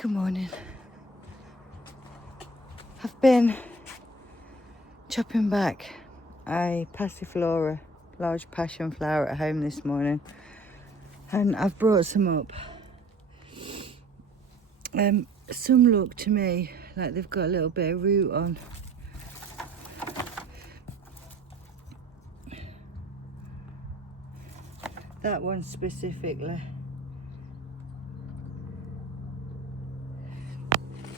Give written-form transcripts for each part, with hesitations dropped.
Good morning. I've been chopping back a Passiflora, large passion flower at home this morning, and I've brought some up. Some look to me like they've got a little bit of root on. That one specifically.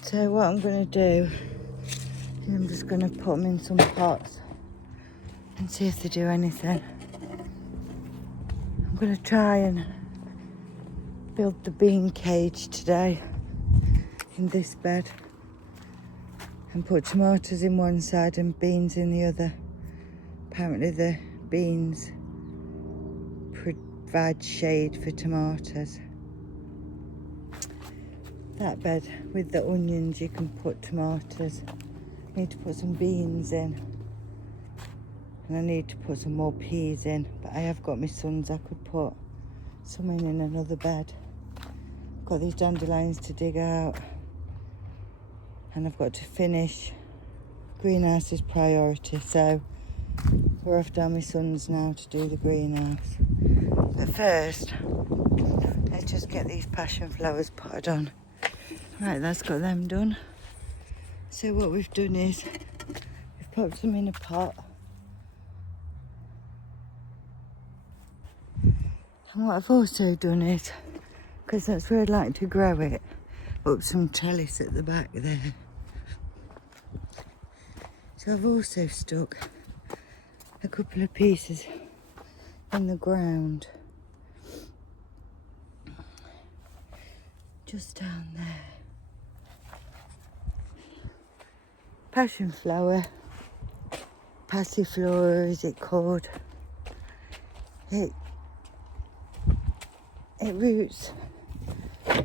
So what I'm going to do is I'm just going to put them in some pots and see if they do anything. I'm going to try and build the bean cage today in this bed and put tomatoes in one side and beans in the other. Apparently the beans provide shade for tomatoes. That bed with the onions, you can put tomatoes. I need to put some beans in, and I need to put some more peas in, but I have got my sons. I could put some in another bed. I've got these dandelions to dig out, and I've got to finish. Greenhouse is priority, so we're off down my sons now to do the greenhouse. But first, let's just get these passion flowers potted on. Right, that's got them done. So what we've done is we've popped them in a pot. And what I've also done is, because that's where I'd like to grow it, up some trellis at the back there. So I've also stuck a couple of pieces in the ground. Just down there. Passion flower, Passiflora is it called. It roots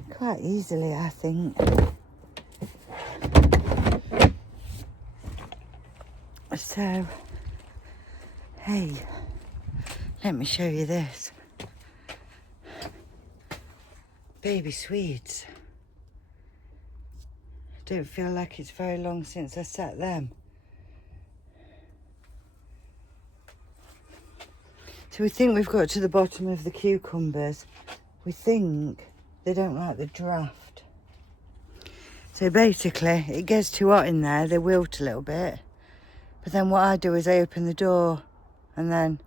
quite easily, I think. So, hey, let me show you this. Baby Swedes. I don't feel like it's very long since I set them. So we think we've got to the bottom of the cucumbers. We think they don't like the draft. So basically, it gets too hot in there, they wilt a little bit. But then what I do is I open the door, and then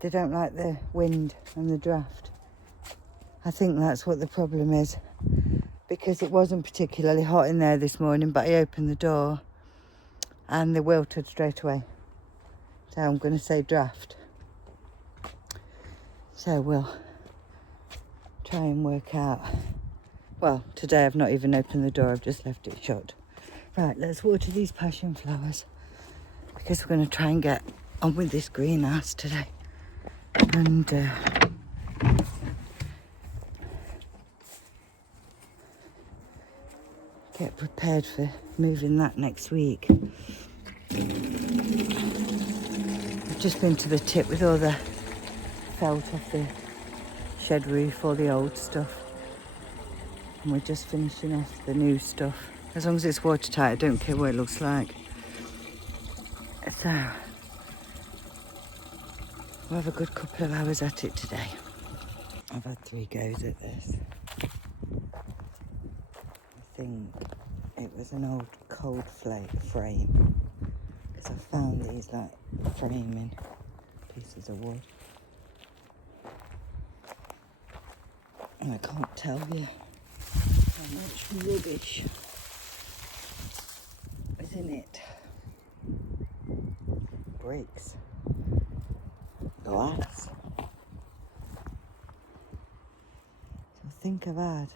they don't like the wind and the draft. I think that's what the problem is, because it wasn't particularly hot in there this morning, but I opened the door and they wilted straight away. So I'm going to say draft. So we'll try and work out. Well, today I've not even opened the door, I've just left it shut. Right, let's water these passion flowers, because we're going to try and get on with this greenhouse today. And get prepared for moving that next week. I've just been to the tip with all the felt off the shed roof, all the old stuff. And we're just finishing off the new stuff. As long as it's watertight, I don't care what it looks like. So, we'll have a good couple of hours at it today. I've had 3 goes at this. I think it was an old cold frame, because I found these like framing pieces of wood, and I can't tell you how much rubbish was in it. Bricks, glass. So I think I've had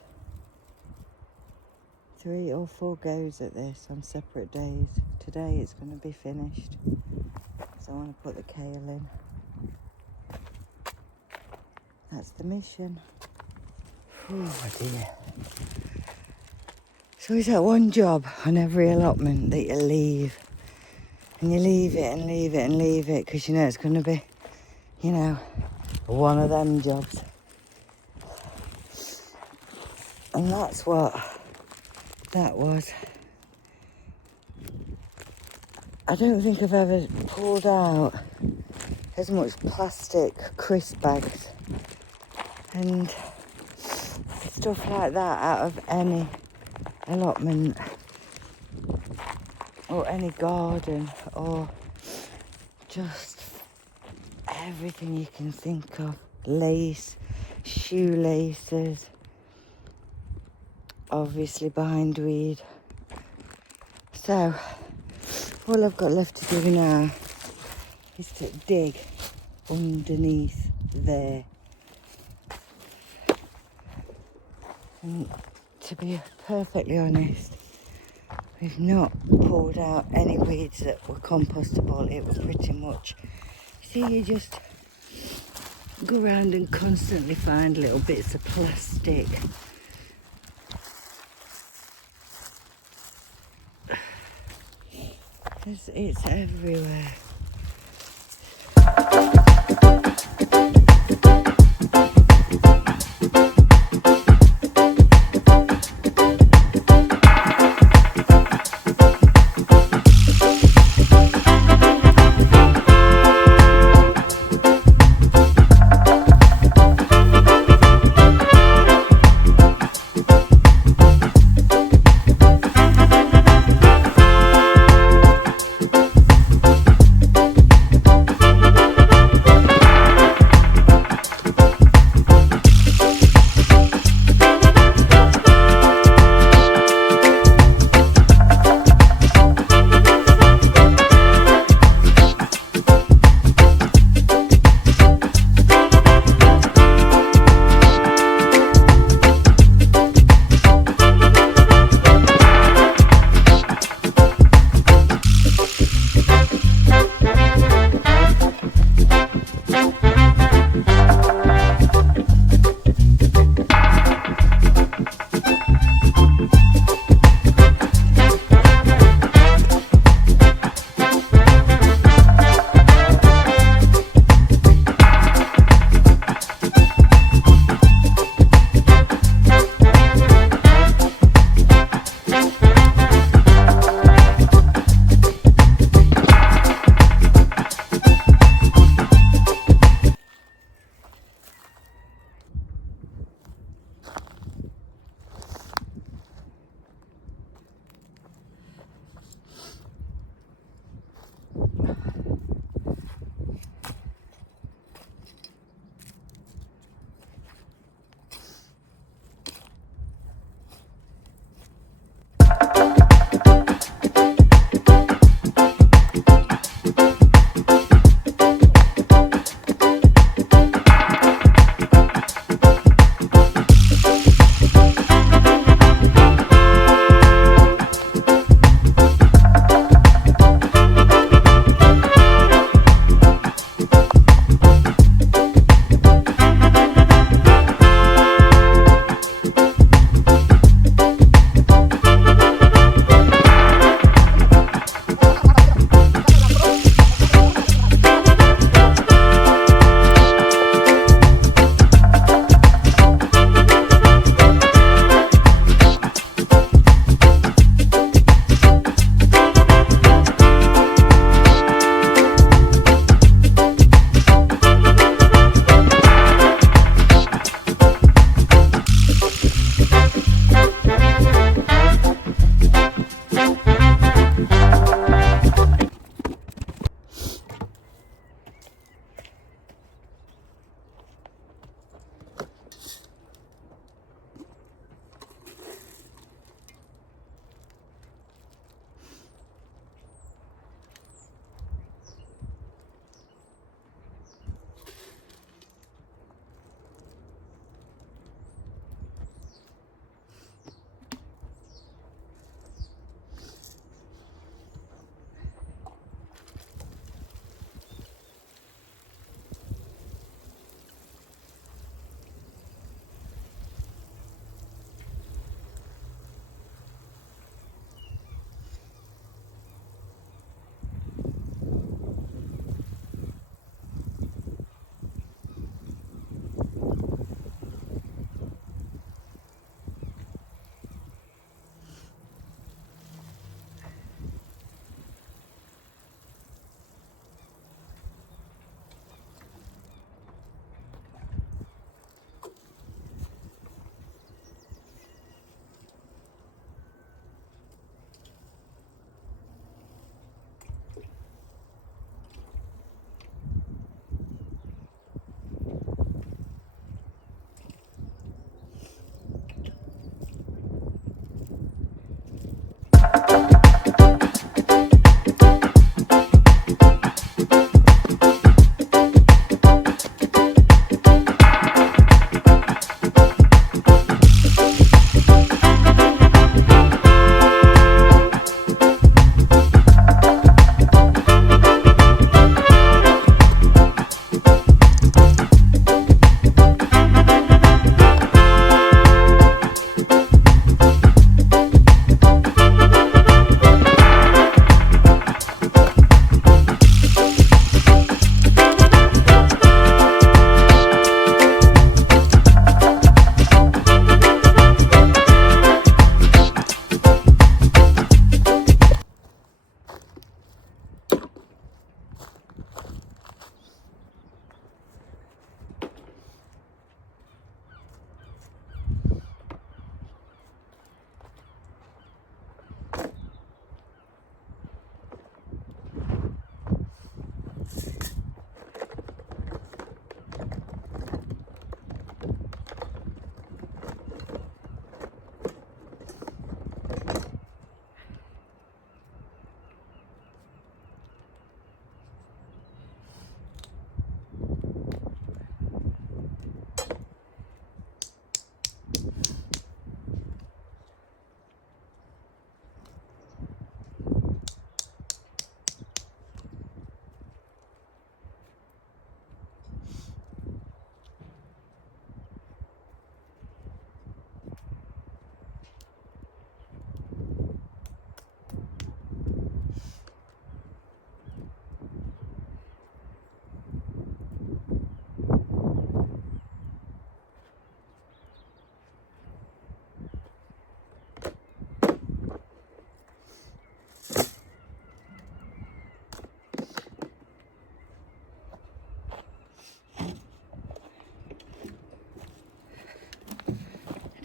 3 or 4 goes at this on separate days. Today it's going to be finished, so I want to put the kale in. That's the mission. Oh dear. So it's that one job on every allotment that you leave, and you leave it and leave it and leave it, because you know it's going to be, you know, one of them jobs. And that's what that was. I don't think I've ever pulled out as much plastic crisp bags and stuff like that out of any allotment or any garden or just everything you can think of. Lace, shoelaces, obviously bindweed. So all I've got left to do now is to dig underneath there. And to be perfectly honest, we've not pulled out any weeds that were compostable. It was pretty much, see, you just go around and constantly find little bits of plastic. It's everywhere.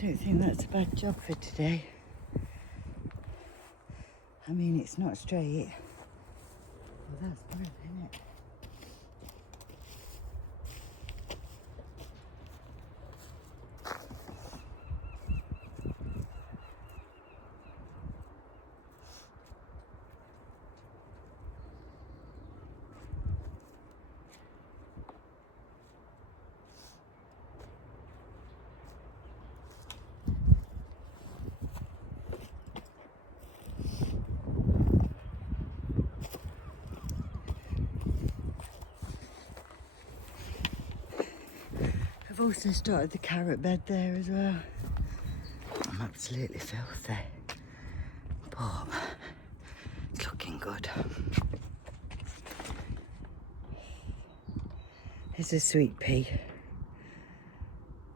I don't think that's a bad job for today. I mean, it's not straight. Well, that's brilliant, isn't it? I've also started the carrot bed there as well. I'm absolutely filthy, but it's looking good. There's a sweet pea,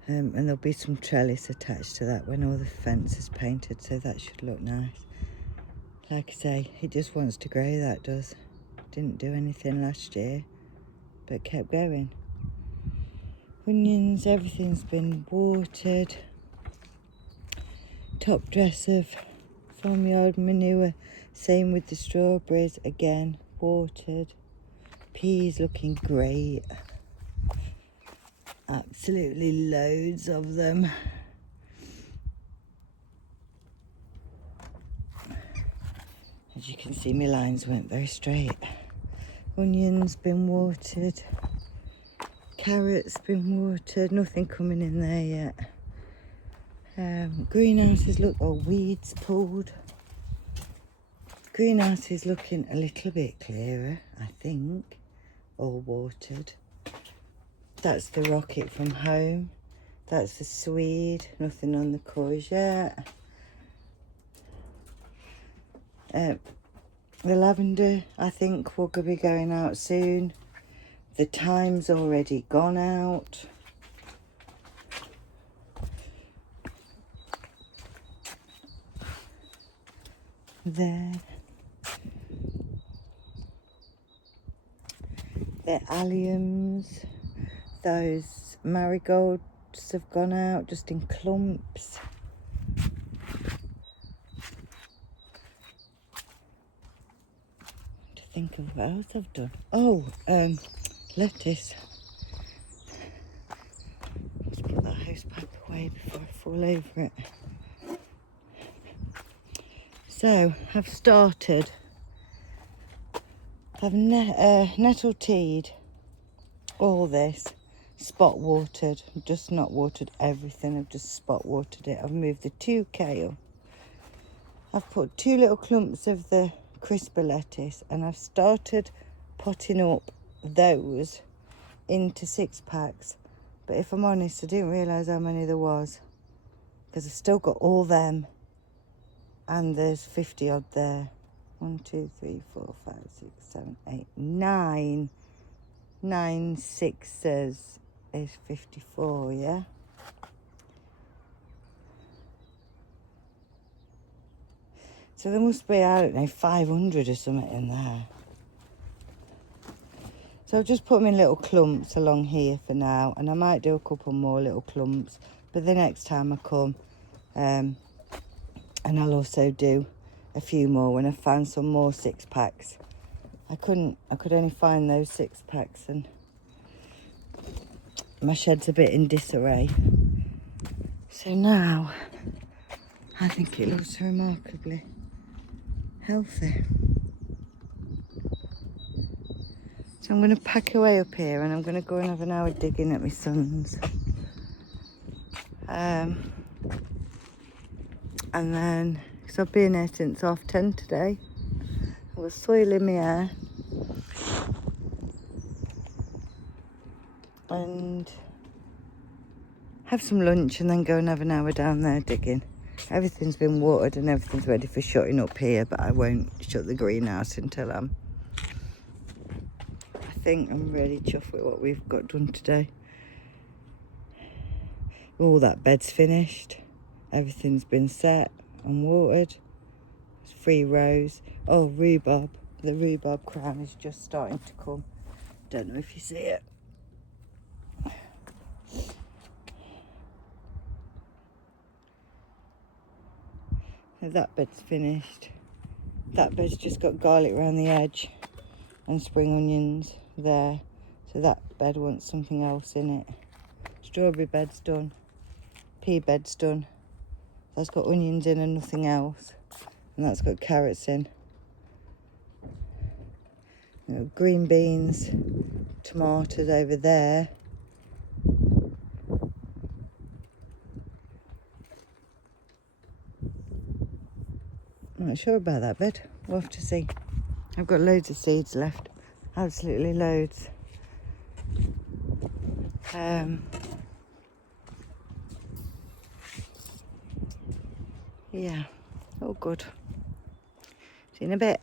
and there'll be some trellis attached to that when all the fence is painted, so that should look nice. Like I say, it just wants to grow, that does. Didn't do anything last year, but kept going. Onions, everything's been watered. Top dress of farmyard manure, same with the strawberries, again watered. Peas looking great, absolutely loads of them. As you can see, my lines weren't very straight. Onions been watered, carrots been watered, nothing coming in there yet. Greenhouses look, weeds pulled. Greenhouse is looking a little bit clearer, I think, all watered. That's the rocket from home. That's the swede, nothing on the courgette. The lavender, I think, will be going out soon. The thyme's already gone out. There. The alliums, those marigolds have gone out just in clumps. To think of what else I've done. Oh, lettuce. Let's put that house pipe away before I fall over it. So, I've started. I've nettle teed all this, spot watered, just not watered everything, I've just spot watered it. I've moved the 2 kale. I've put 2 little clumps of the crisper lettuce, and I've started potting up those into 6-packs. But if I'm honest, I didn't realise how many there was, because I've still got all them, and there's 50 odd there. 1, 2, 3, 4, 5, 6, 7, 8, 9. 9 sixes is 54, yeah? So there must be, I don't know, 500 or something in there. So I'll just put them in little clumps along here for now, and I might do a couple more little clumps, but the next time I come, and I'll also do a few more when I find some more 6-packs. I could only find those 6-packs, and my shed's a bit in disarray. So now, I think it looks remarkably healthy. So I'm going to pack away up here, and I'm going to go and have an hour digging at my son's. And then, because I've been here since 10:30 today, I was soiling my hair. And have some lunch and then go and have an hour down there digging. Everything's been watered and everything's ready for shutting up here, but I won't shut the greenhouse until I think I'm really chuffed with what we've got done today. All that bed's finished. Everything's been set and watered. It's 3 rows. Oh, rhubarb. The rhubarb crown is just starting to come. Don't know if you see it. That bed's finished. That bed's just got garlic around the edge and spring onions there. So that bed wants something else in it. Strawberry bed's done. Pea bed's done. That's got onions in and nothing else. And that's got carrots in. Green beans, tomatoes over there. I'm not sure about that bed. We'll have to see. I've got loads of seeds left. Absolutely loads. Yeah, all good. See you in a bit.